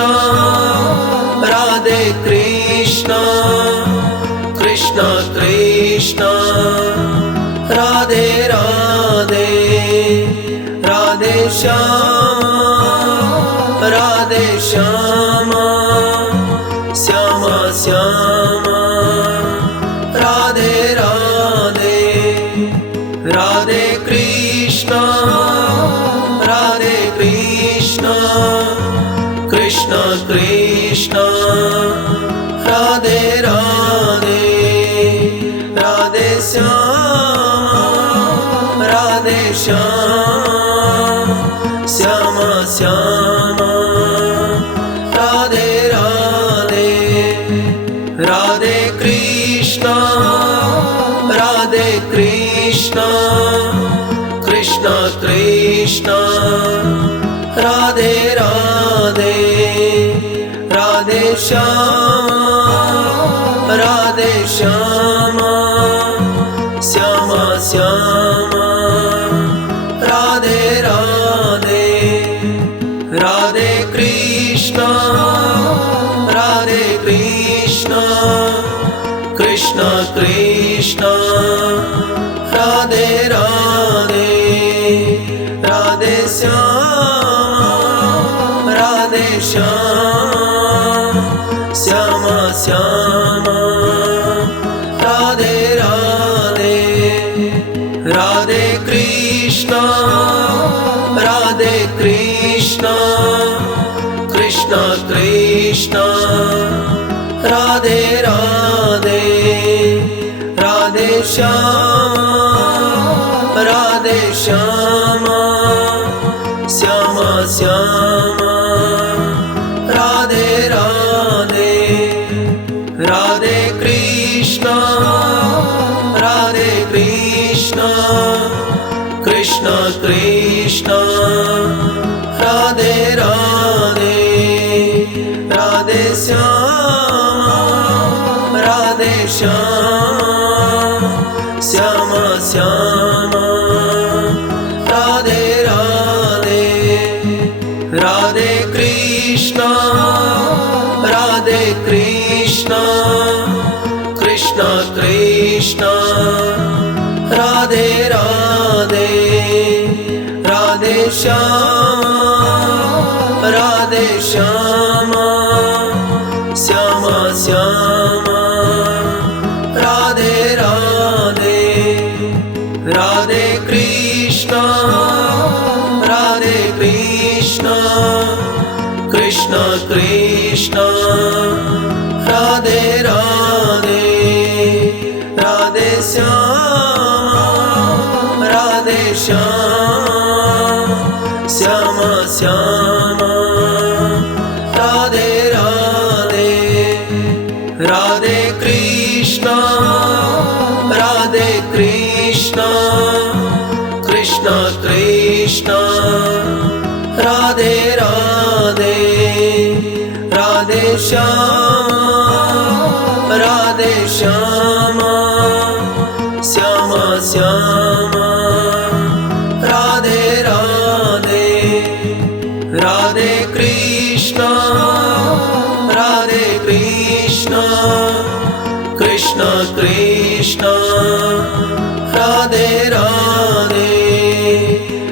Krishna, Radhe Krishna, Krishna Krishna, Radhe Radhe, Radhe Shyama, Radhe Shyama, Shyama Shyama, Radhe Radhe, Radhe Krishna, Radhe Krishna, Krishna Krishna, Radhe Radhe, Radhe Shyama, Radhe Shyama, Shyama Shyama, Radhe Radhe, Radhe Krishna, Radhe Krishna, Krishna Krishna, Radhe Radhe, Radhe Shyama, Radhe Shyama, Shyama Shyama, Radhe Radhe, Radhe Krishna, Radhe Krishna, Krishna Krishna, Radhe Radhe, Radhe Shyama, Radhe Shyama, Shyama Shyama, Radhe Radhe, Radhe Krishna, Radhe Krishna, Krishna Krishna, Radhe Radhe, Radhe Shyama, Radhe Shyama, Shyama Shyama, Radhe Radhe, Radhe Krishna, Radhe Krishna, Krishna Krishna, Radhe Radhe, Radhe Shyama, Radhe Shyama, Shyama Shyama, Radhe Radhe, Radhe Krishna, Radhe Krishna, Krishna Krishna, Radhe Radhe, Radhe Shyama, Radhe Shyama, Shyama Shyama, Radhe Radhe, Radhe Krishna, Radhe Krishna, Krishna Krishna, Radhe Radhe, Radhe Shyama, Radhe Shyama, Shyama Shyama, Radhe Radhe, Radhe Krishna, Radhe Krishna, Krishna Krishna, Radhe Radhe, Radhe Shyama, Radhe Shyama, Shyama Shyama, Radhe Radhe, Radhe Krishna, Radhe Krishna, Krishna Krishna, Radhe Radhe,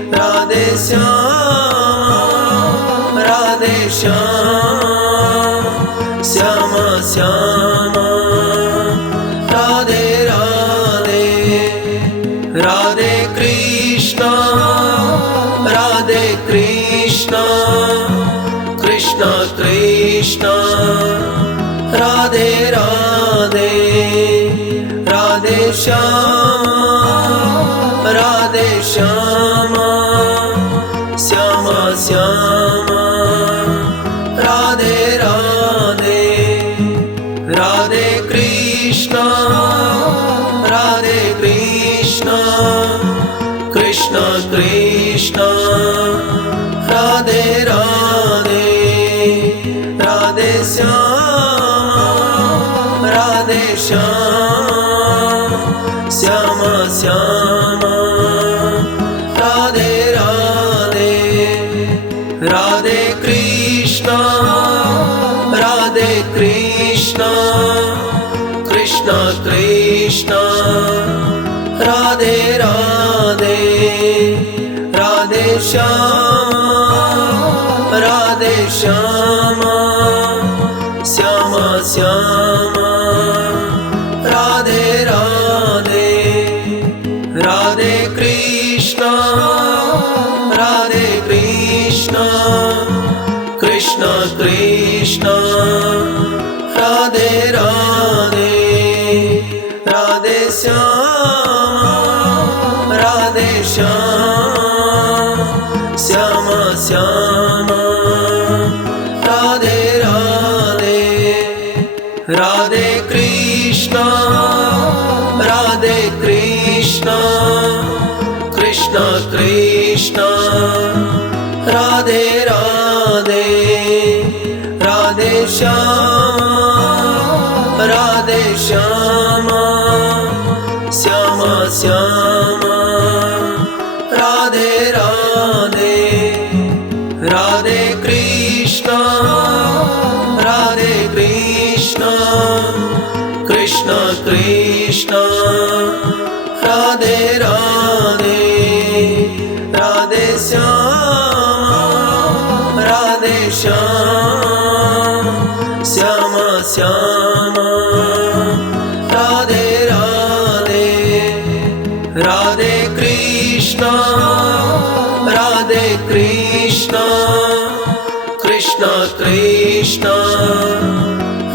Radhe Shyama, Radhe Shyama, Shyama Shyama, Radhe Radhe, Radhe Krishna, Radhe Krishna, Krishna Krishna, Radhe Radhe, Radhe Shyama, Radhe Shyama, Shyama Shyama, Radhe Radhe, Radhe Krishna, Radhe Krishna, Krishna Krishna, Radhe Radhe, Radhe Shyama, Radhe Shyama, Shyama Shyama, Radhe Radhe, Radhe Krishna, Shyama Radhe Radhe Radhe Krishna Krishna Krishna Radhe Radhe Radhe Shyama Shyama Radhe Radhe Radhe Krishna Krishna Krishna Radhe Radhe Radhe Shyama Shyama Shyama Radhe Radhe Radhe Krishna Krishna Krishna Radhe Radhe Radhe Shyama Shyama Radhe Radhe Radhe Krishna Krishna Krishna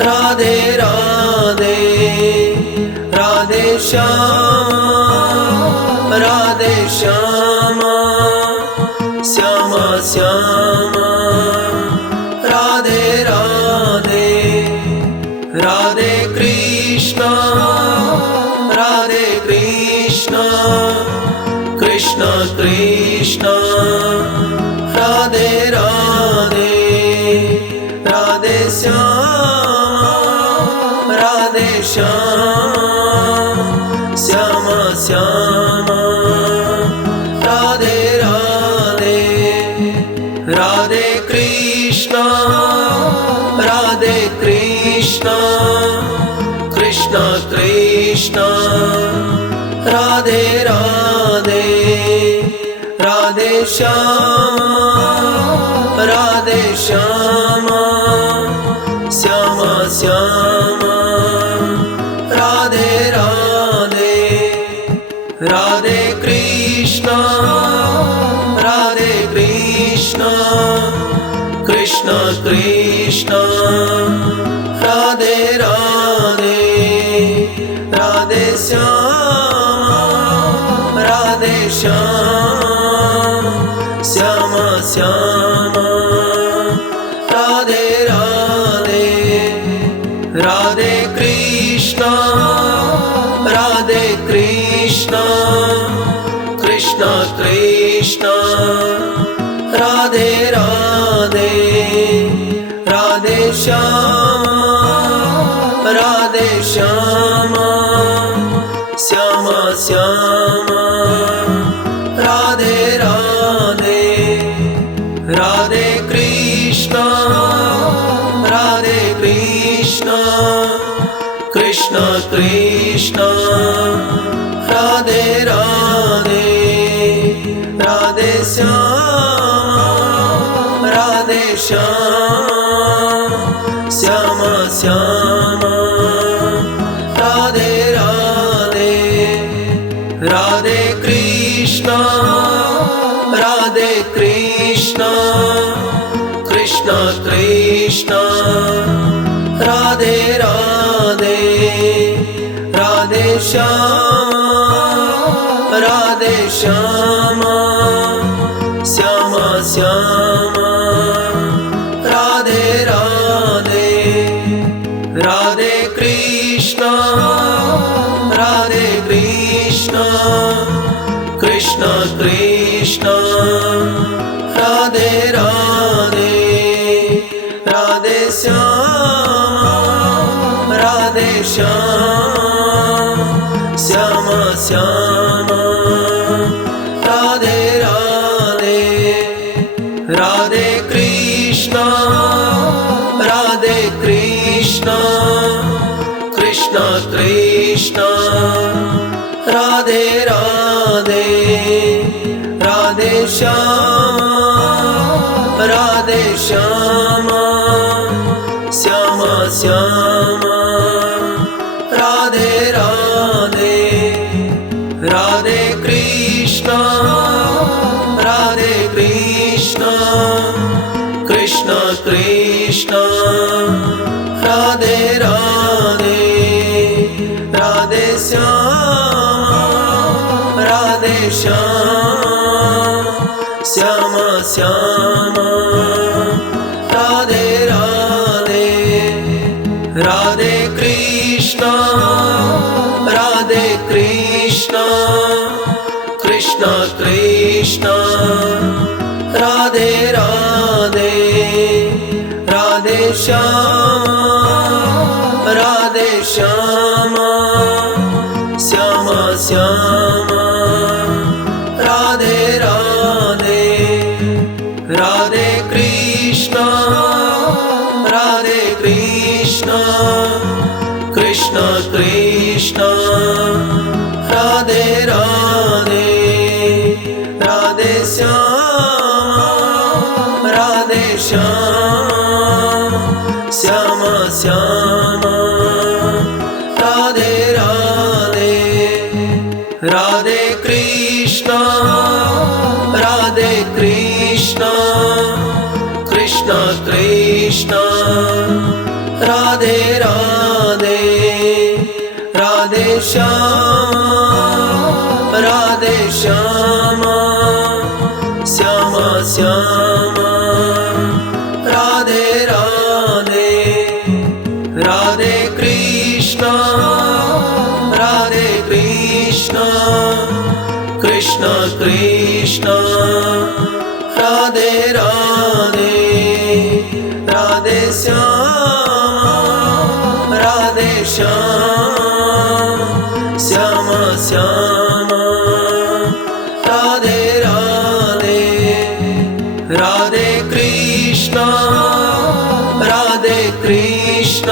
Radhe Radhe Radhe Shyama Shyama Shyama Radhe Radhe Radhe Krishna Krishna Krishna Radhe Radhe Radhe Shyama Shyama Radhe Radhe Radhe Krishna Krishna Krishna Radhe Radhe Radhe Shyama Shyama Shyama Radhe Radhe Radhe Krishna Krishna Krishna Radhe Radhe Radhe Shyama Shyama Radhe Radhe Radhe Krishna Krishna Krishna Radhe Radhe Radhe Shyama Shyama Shyama Radhe Radhe Radhe Krishna Krishna Krishna Radhe Radhe Radhe Shyama Shyama Radhe Radhe Radhe Krishna Krishna Krishna Radhe Radhe Radhe Shyama Shyama Shyama Radhe Radhe Radhe Krishna Krishna Krishna Radhe Radhe Radhe Shyama Shyama Radhe Radhe Radhe Krishna Krishna Krishna Radhe Radhe Radhe Shyama Shyama Shyama Radhe Radhe Radhe Shyam Radhe Shyam Shyam Shyam Radhe Radhe Radhe Krishna Krishna Krishna Radhe Radhe Radhe Shyam Shyam Shyam Shyam Radhe Radhe Radhe Krishna Krishna Krishna Radhe Radhe Radhe Shyam Shyam Shyam Radhe Radhe Radhe Krishna Krishna Krishna Radhe Radhe Radhe Shyam Shyam Shyam Radhe Radhe Radhe Krishna Krishna Krishna Radhe Radhe Radhe Shyam Shyam Shyam Radhe Radhe Radhe Krishna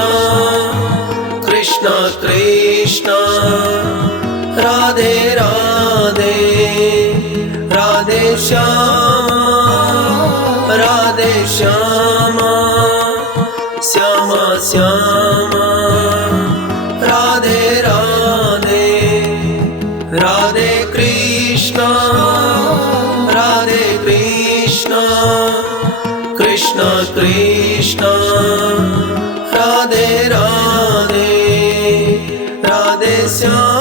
Krishna Krishna Radhe Radhe Radhe Shyam Shyam Shyam Radhe Radhe Radhe Krishna Krishna Krishna Radhe Radhe Radhe Shyam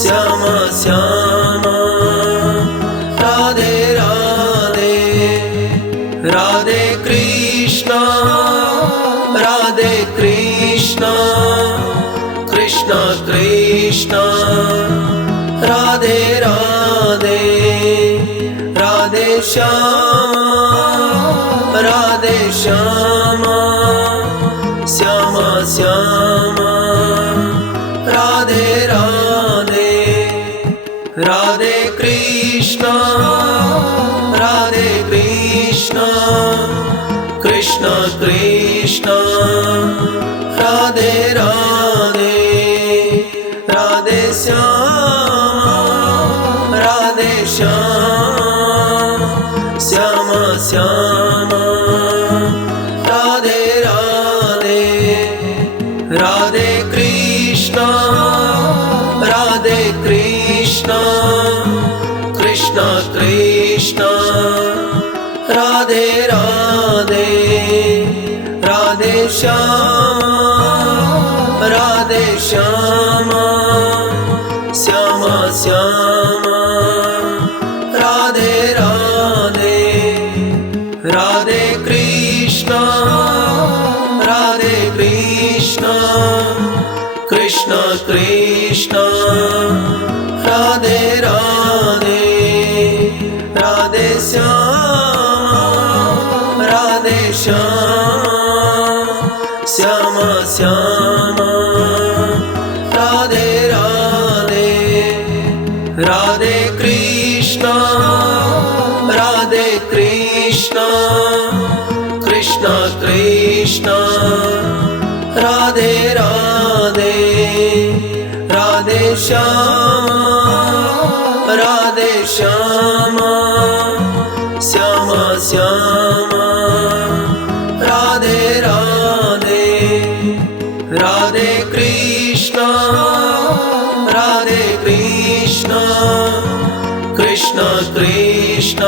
Shyam Shyam Radhe Radhe Radhe Krishna Krishna Krishna Radhe Radhe Radhe Shyam Shyam Shyam Radhe Radhe Radhe Krishna Krishna Krishna Radhe Radhe Radhe Shyam Shyam Shyam Radhe Radhe Radhe Krishna Krishna Krishna Radhe Radhe Radhe Shyam Shyam Shyam Radhe Radhe Radhe Krishna Krishna Krishna Radhe Radhe Radhe Shyam Shyam Shyam Radhe Radhe Radhe Krishna Krishna Krishna Radhe Radhe Radhe Shyam Shyam Shyam Radhe Radhe Radhe Krishna Krishna Krishna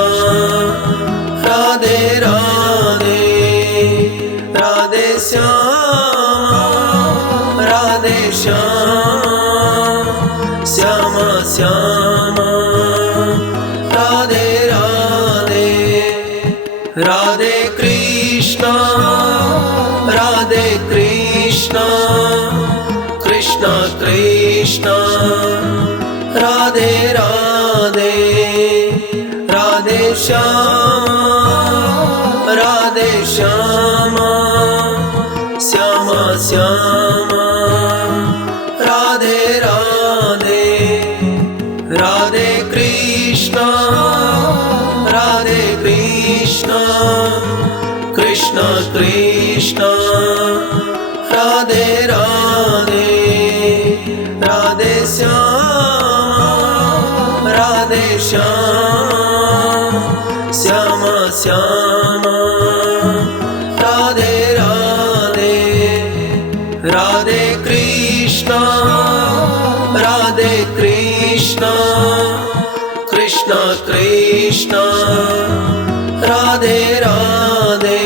Shyama Radhe Shyama Shyama Shyama Radhe Radhe Radhe Krishna Krishna Krishna Radhe Radhe Radhe Shyama Shyama Shyama Radhe Radhe Radhe Krishna Krishna Krishna Radhe Radhe Radhe Shyama Shyama Shyama Radhe Radhe Radhe Krishna Krishna Krishna Radhe Radhe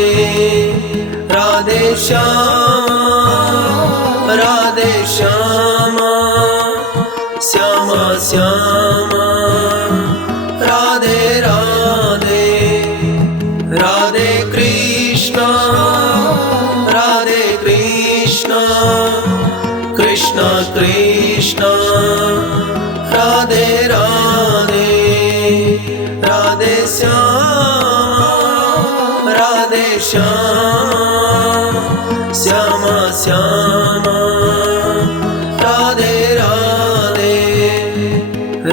Radhe Shyama Shyama Shyama Radhe Radhe Radhe Krishna Krishna Krishna Radhe Radhe Radhe Shyama Shyama Shyama Radhe Radhe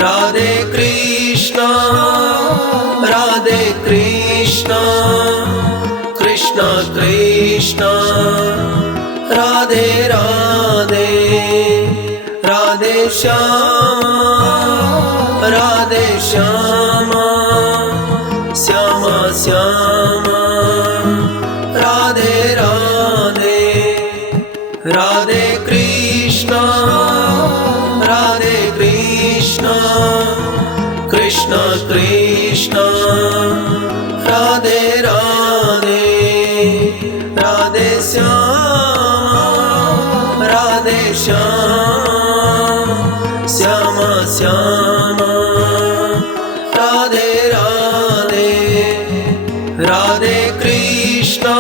Radhe Krishna Krishna Krishna Radhe Radhe Radhe Shyama Shyama Shyama Radhe Radhe Radhe Krishna Krishna Krishna Radhe Radhe Radhe Shyama Shyama Shyama Radhe Radhe Radhe Krishna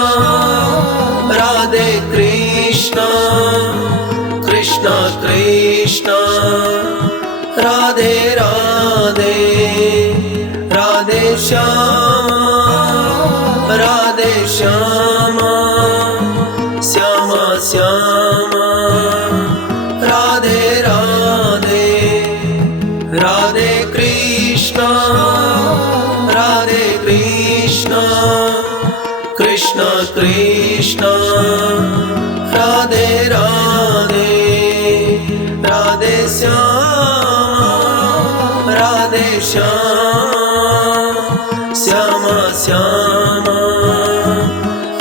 Krishna Krishna Radhe Radhe Radhe Shyama Shyama Shyama Radhe Radhe Radhe Krishna Krishna Krishna Radhe Radhe Radhe Shyama Shyama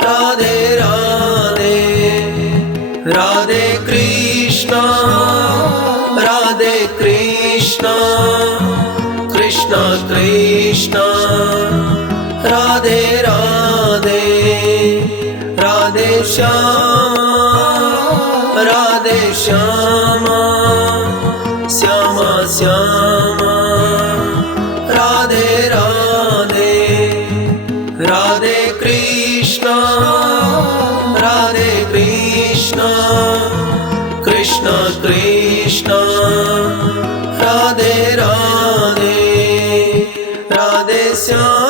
Radhe Radhe Radhe Krishna Krishna Krishna Radhe Radhe Radhe Shyama Shyama Shyama Radhe Radhe Radhe Krishna Krishna Krishna Radhe Radhe Radhe Shyama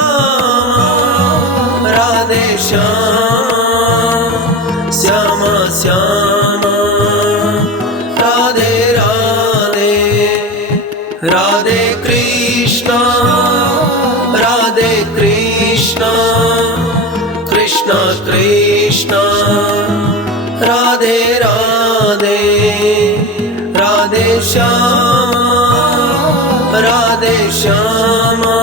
Shyama Shyama Radhe Radhe Radhe Krishna Krishna Krishna Radhe Radhe Radhe Shyama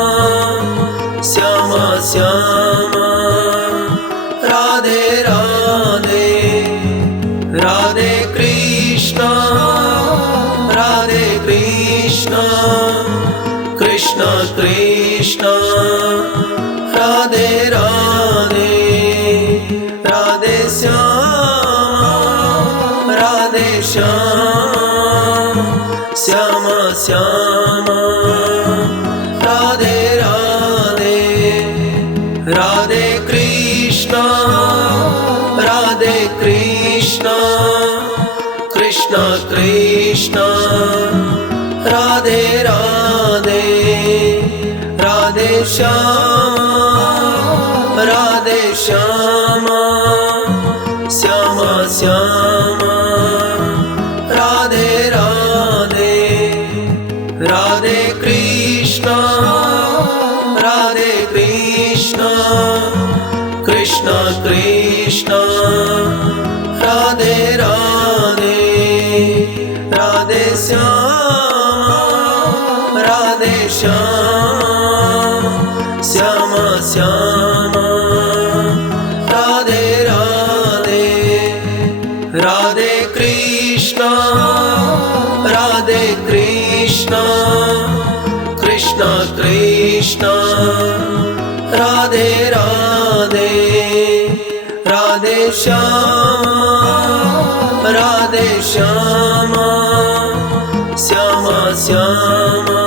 Shyama Shyama Radhe Radhe Radhe Krishna Krishna Krishna Radhe Radhe Radhe Shyama Shyam Shyama Shyama Radhe Radhe Radhe Krishna Krishna Krishna Radhe Radhe Radhe Shyama Shyama Shyama Radhe Radhe Radhe Krishna Krishna Krishna Radhe Radhe Radhe Shyama Shyama Radhe Radhe Radhe Krishna Krishna Krishna Radhe Radhe Radhe Shyama Shyama Shyama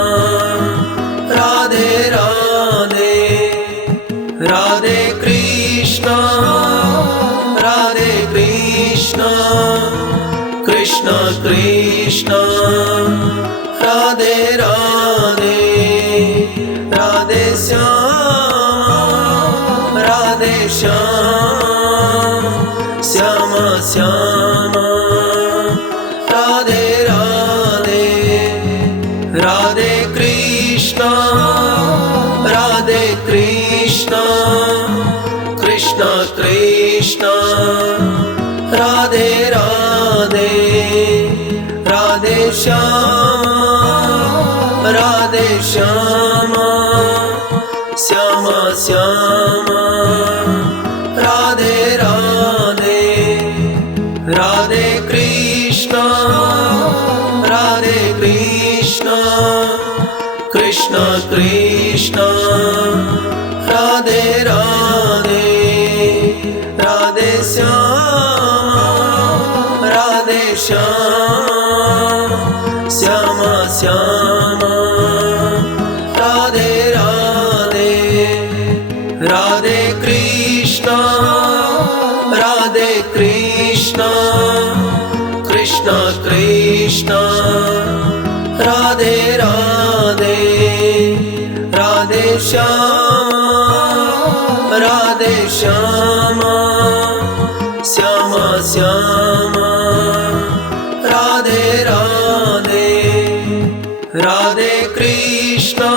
Radhe Radhe Radhe Krishna Krishna Krishna Radhe Radhe Radhe Shyama Shyama Radhe Radhe Radhe Krishna Krishna Krishna Radhe Radhe Radhe Shyama Shyama Shyama Radhe Radhe Radhe Krishna Krishna Krishna Radhe Radhe Radhe Shyama Shyama Radhe Radhe Radhe Krishna Krishna Krishna Radhe Radhe Radhe Shyama Shyama Shyama Radhe Radhe Radhe Krishna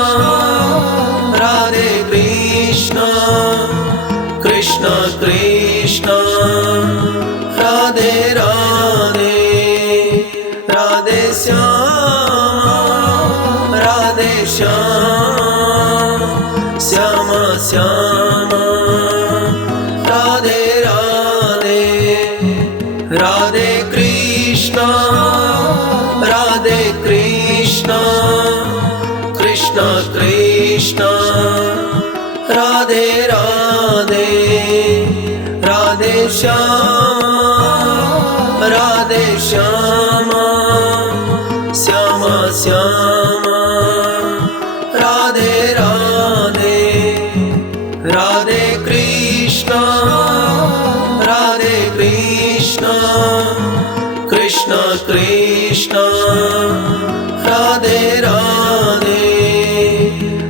Krishna Krishna Radhe Radhe Radhe Shyama Shyama Radhe Radhe Radhe Krishna Krishna Krishna Radhe Radhe Radhe Shyama Shyama Shyama Radhe Radhe Radhe Krishna Krishna Krishna Radhe Radhe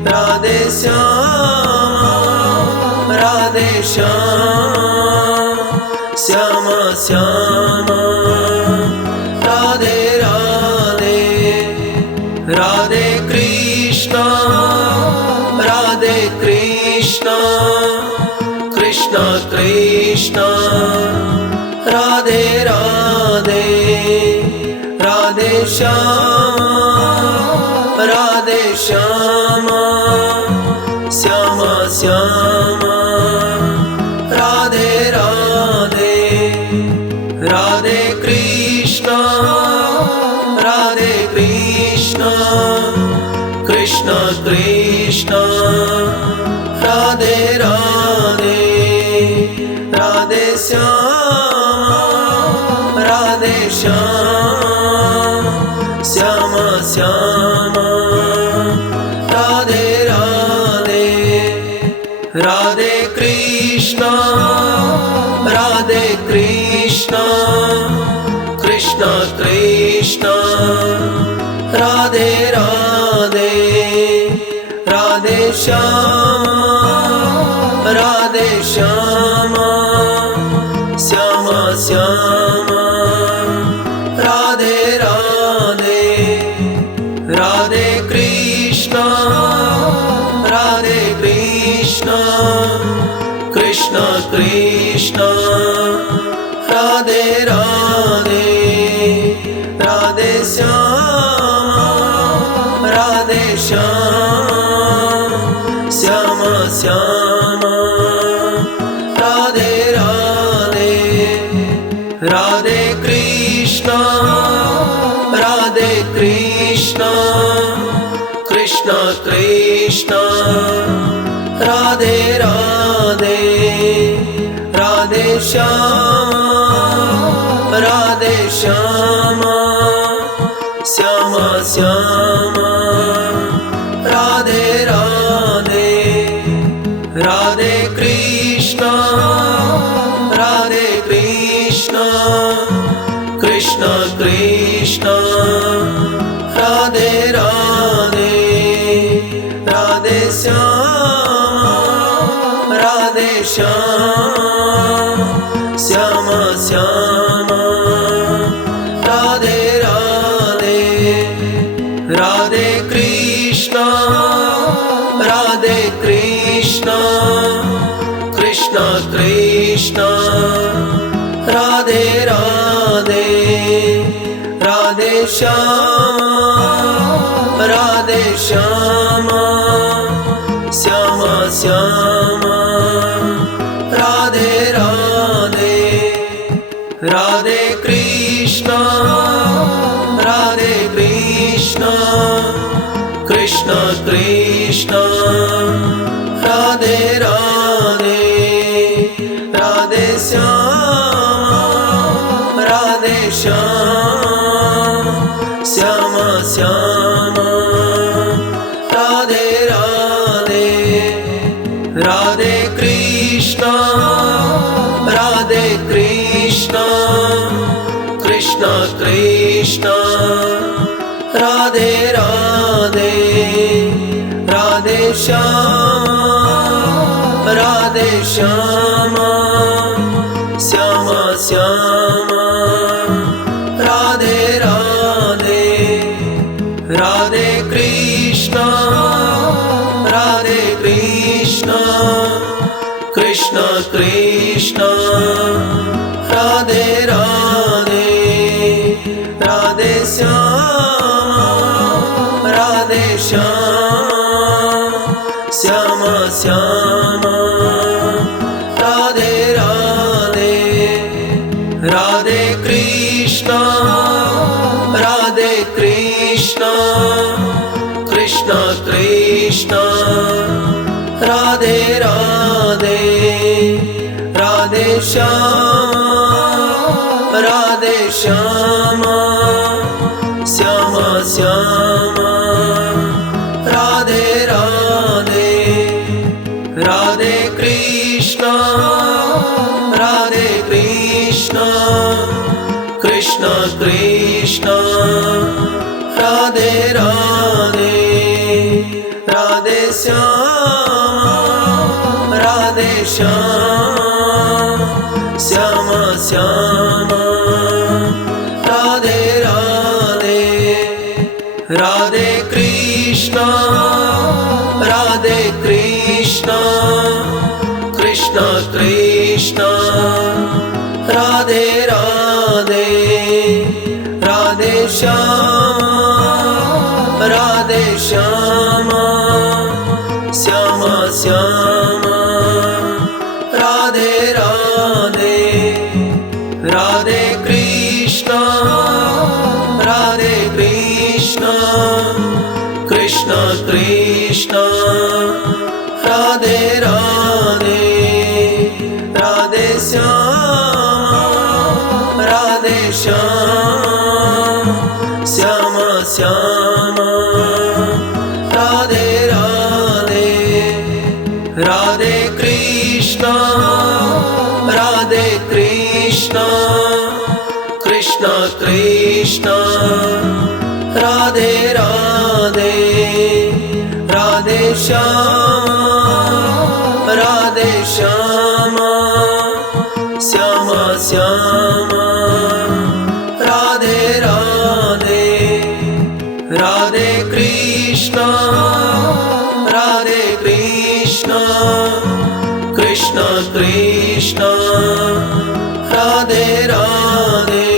Radhe Shyama Shyama Radhe Radhe Radhe Krishna Krishna Krishna Radhe Radhe Radhe Shyama Shyama Shyama Radhe Radhe Radhe Krishna Krishna Krishna Radhe Radhe Radhe Shyama Krishna, Radhe Krishna, Krishna Krishna, Radhe Radhe, Radhe Shyama, Radhe Shyama, Shyama Shyama, Radhe Radhe, Radhe Krishna, Radhe Krishna, Krishna Krishna, Radhe Radhe, Radhe Shyama, Radhe Shyama, Shyama Shyama, Radhe Radhe, Radhe Krishna, Radhe Krishna, Krishna Krishna, Radhe Radhe, Radhe Shyama, Radhe Shyama, Shyama Shyama, Radhe Radhe, Radhe Krishna, Radhe Krishna, Krishna Krishna, Radhe Radhe, Radhe Shyama, Radhe Shyama, Shyama Shyama, Radhe Radhe, Radhe Krishna, Radhe Krishna, Krishna Krishna, Radhe Radhe, Radhe Shyama, Radhe Shyama, Shyama Shyama, Radhe Radhe, Radhe Krishna, Radhe Krishna, Krishna Krishna, Radhe Radhe, Radhe Shyama, Radhe Shyama, Shyama Shyama, Radhe Radhe, Radhe Krishna, Radhe Krishna, Krishna Krishna, Radhe Radhe, Radhe Shyama, Radhe Shyama, Shyama Shyama, Radhe Radhe, Radhe Krishna, Radhe Krishna, Krishna Krishna, Radhe Radhe, Radhe Shyama, Radhe Shyama, Shyama Shyama, Radhe Radhe, Radhe Krishna, Radhe Krishna, Krishna Krishna, Radhe Radhe, Radhe Shyama, Radhe Shyama, Shyama Shyama, Radhe Radhe, Radhe Krishna, Radhe Krishna, Krishna Krishna, Radhe Radhe, Radhe Shyama, Radhe Shyama, Shyama Shyama, Radhe Radhe, Radhe Krishna, Radhe Krishna, Krishna Krishna, Radhe Radhe, Radhe Shyama, Radhe Shyama, Shyama Shyama, Radhe Radhe, Radhe Krishna, Radhe Krishna, Krishna Krishna, Radhe Radhe, Radhe Shyama, Radhe Shyama, Shyama Shyama, Radhe Radhe, Radhe Krishna, Krishna, Radhe Krishna, Krishna Krishna, Radhe Radhe, Radhe Shyama, Radhe Shyama, Shyama Shyama, Radhe Radhe, Radhe Krishna, Radhe Krishna, Krishna Krishna, Radhe Radhe,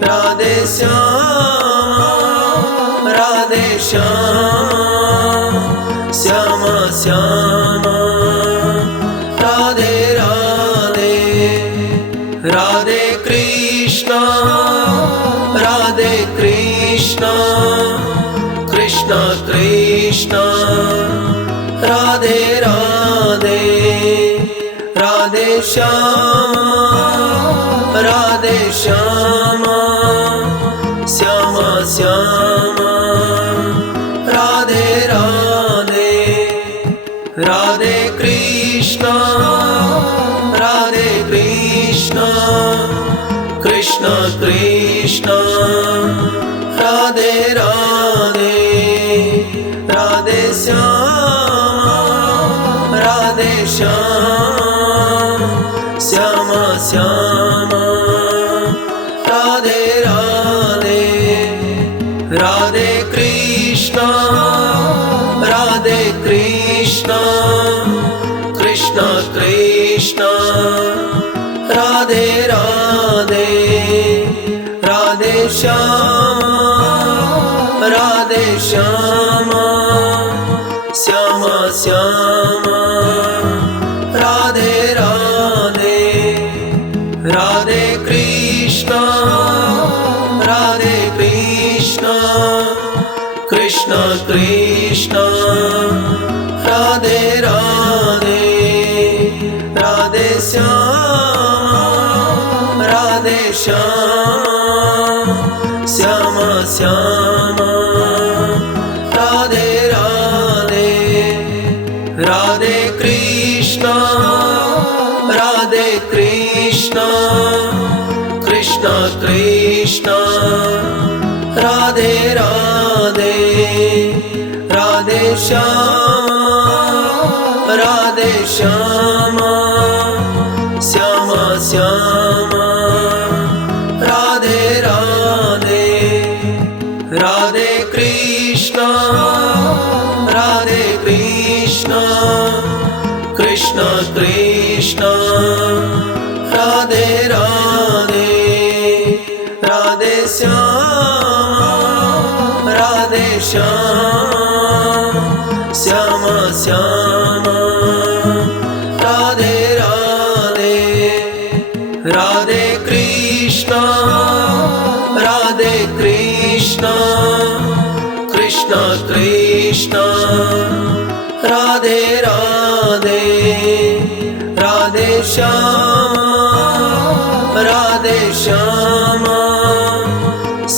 Radhe Shyama, Radhe Shyama, Shyama Shyama, Radhe Radhe, Radhe Krishna, Radhe Krishna, Krishna Krishna, Radhe Radhe, Radhe Shyama, Radhe Shyama, Shyama Shyama, Radhe Radhe, Radhe Krishna, Radhe Krishna, Krishna Krishna, Radhe Radhe, Radhe Shyama, Radhe Shyama, Shyama Shyama, Radhe Radhe, Radhe Krishna, Radhe Krishna, Krishna Krishna, Radhe Radhe, Radhe Shyama, Radhe Shyama, Shyama Shyama, Radhe Radhe, Radhe Krishna, Radhe Krishna, Krishna Krishna, Radhe Radhe, Radhe Shyama, Radhe Shyama, Shyama Shyama, Radhe Radhe, Radhe Krishna, Radhe Krishna, Krishna Krishna, Radhe Radhe, Radhe Shyama, Radhe Shyama, Shyama Shyama, Radhe Radhe, Radhe Krishna, Radhe Krishna, Krishna Krishna, Radhe Radhe, Radhe Shyama, Radhe Shyama, Shyama Shyama, Radhe Radhe, Radhe Krishna, Radhe Krishna, Krishna Krishna, Radhe Radhe, Radhe Shyama, Radhe Shyama,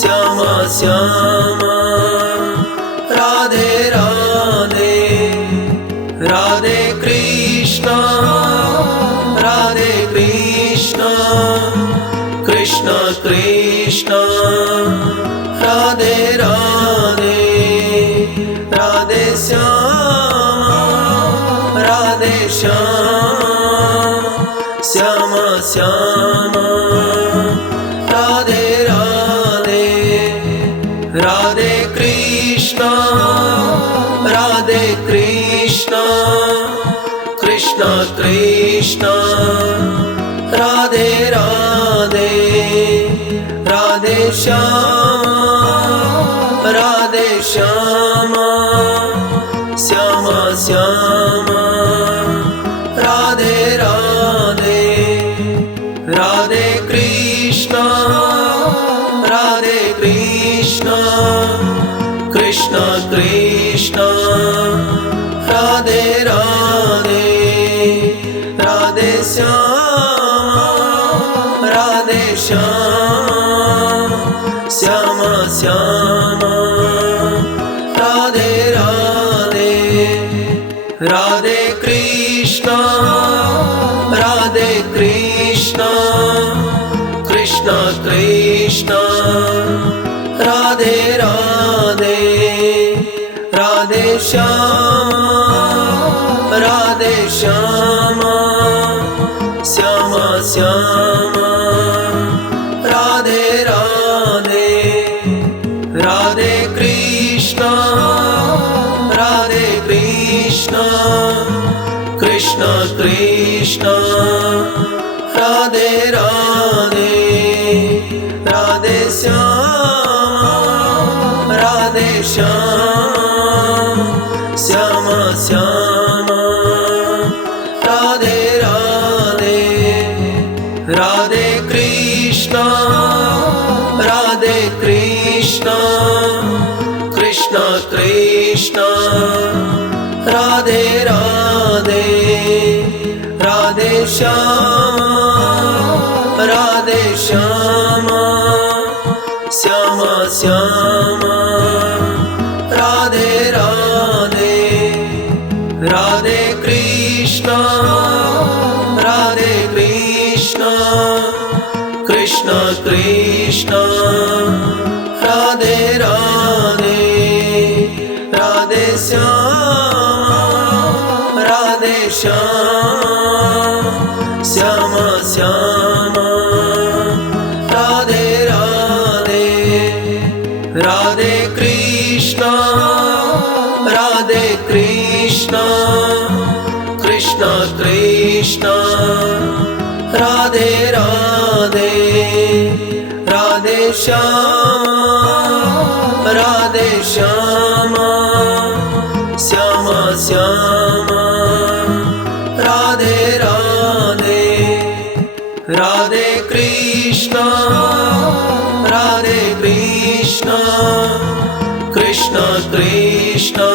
Shyama Shyama, Radhe Radhe, Radhe Krishna, Radhe Krishna, Krishna Krishna, Radhe Radhe, Radhe Shyama, Radhe Shyama, Shyama Shyama, Radhe Radhe, Radhe Krishna, Radhe Krishna, Krishna Krishna, Radhe Radhe, Radhe Shyama, Radhe Shyama, Shyama Shyama, Radhe Radhe, Radhe Krishna, Radhe Krishna, Krishna Krishna, Radhe Radhe, Radhe Shyama, Radhe Shyama, Shyama Shyama, Radhe Radhe, Radhe Krishna. Krishna Krishna Radhe Radhe Radhe Shyama Radhe Shyama Shyama Shyama Radhe Radhe Radhe Krishna Radhe Krishna Krishna Krishna Radhe Radhe Radhe Shyama Radhe Shyama Shyama Shyama Radhe Radhe Radhe Krishna Radhe Krishna Krishna Krishna Radhe Radhe Radhe Shyama Radhe Shyama Shyama Shyama Radhe Radhe Radhe Krishna Radhe Krishna Krishna Krishna Radhe Radhe Radhe Shyama Radhe Shyama Shyama Shyama Radhe Radhe Radhe Krishna Radhe Krishna Krishna Krishna Radhe Radhe Radhe Shyama Radhe Shyama Shyama Shyama Radhe Radhe Radhe Krishna Radhe Krishna Krishna Krishna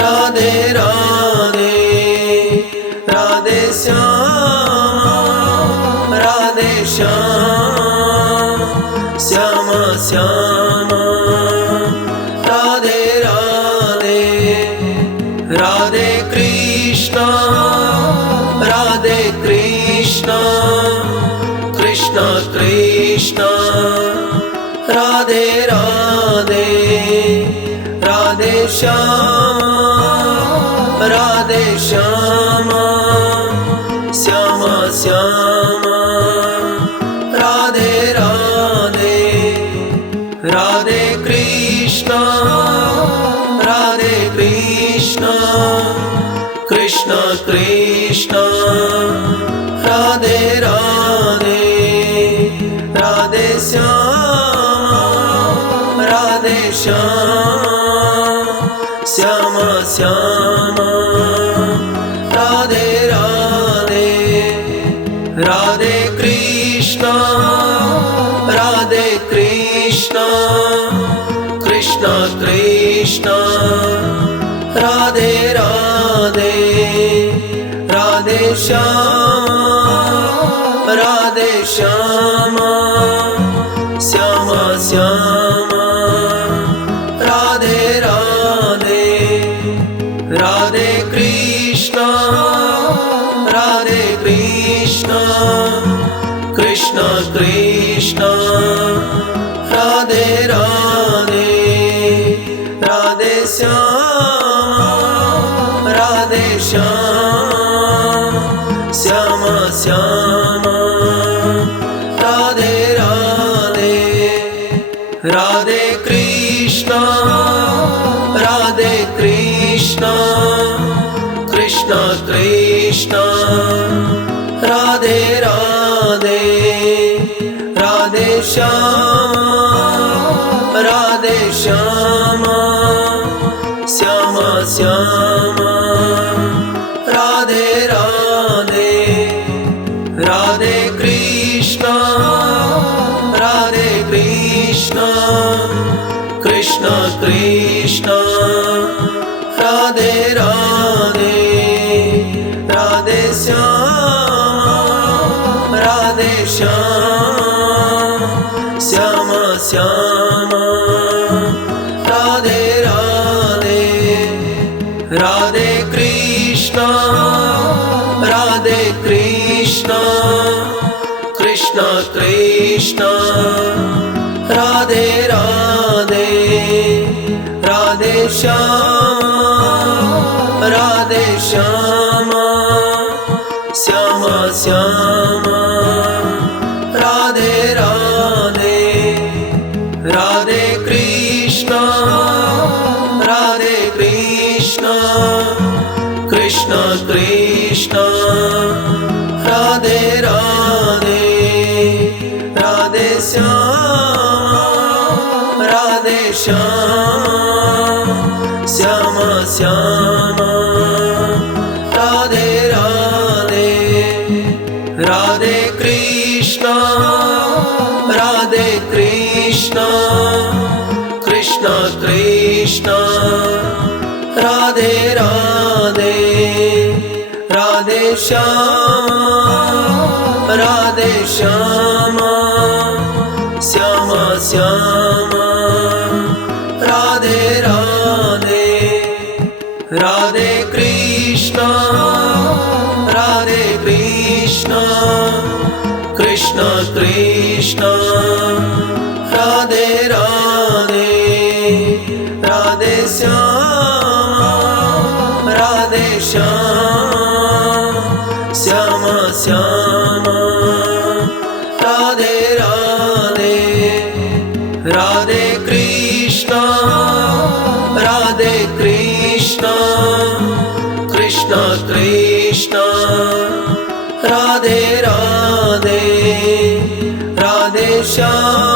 Radhe Radhe Radhe Shyama Radhe Shyama Shyama Shyama Radhe Radhe Radhe Krishna Radhe Krishna Krishna Krishna Radhe Radhe Radhe Shyama Radhe Shyama Shyama Shyama Radhe Radhe Radhe Krishna Radhe Krishna Krishna Krishna Radhe Radhe Radhe Shyama Radhe Shyama Shyama Shyama Radhe Radhe Radhe Krishna Radhe Krishna Krishna Krishna Radhe Radhe Radhe Shyama Radhe Shyama Shyama Shyama Radhe Radhe Radhe Krishna Radhe Krishna Krishna Krishna Radhe Radhe Radhe Shyama Radhe Shyama Shyama Shyama Radhe Radhe Radhe Krishna Radhe Krishna Krishna Krishna Radhe Radhe Radhe Shyama Radhe Shyama Shyama Shyama Radhe Radhe Radhe Krishna Radhe Krishna Krishna Krishna Radhe Radhe Radhe Shyama Radhe Shyama Shyama Shyama Radhe Radhe Radhe Krishna Radhe Krishna Krishna Krishna Radhe Radhe Radhe Shyam Radhe Shyam Shyam Shyam Radhe Radhe Radhe Krishna Krishna Krishna Radhe Radhe Radhe Shyam Radhe Shyam Shyam Shyam Radhe Radhe Radhe Krishna Krishna Krishna Radhe Radhe Radhe Shyam Shyam Shyam Radhe Radhe Radhe Krishna Krishna Krishna Radhe Radhe Radhe Shyam Shyam Shyam Radhe Radhe Radhe Krishna Krishna Krishna Radhe Radhe Radhe Shyam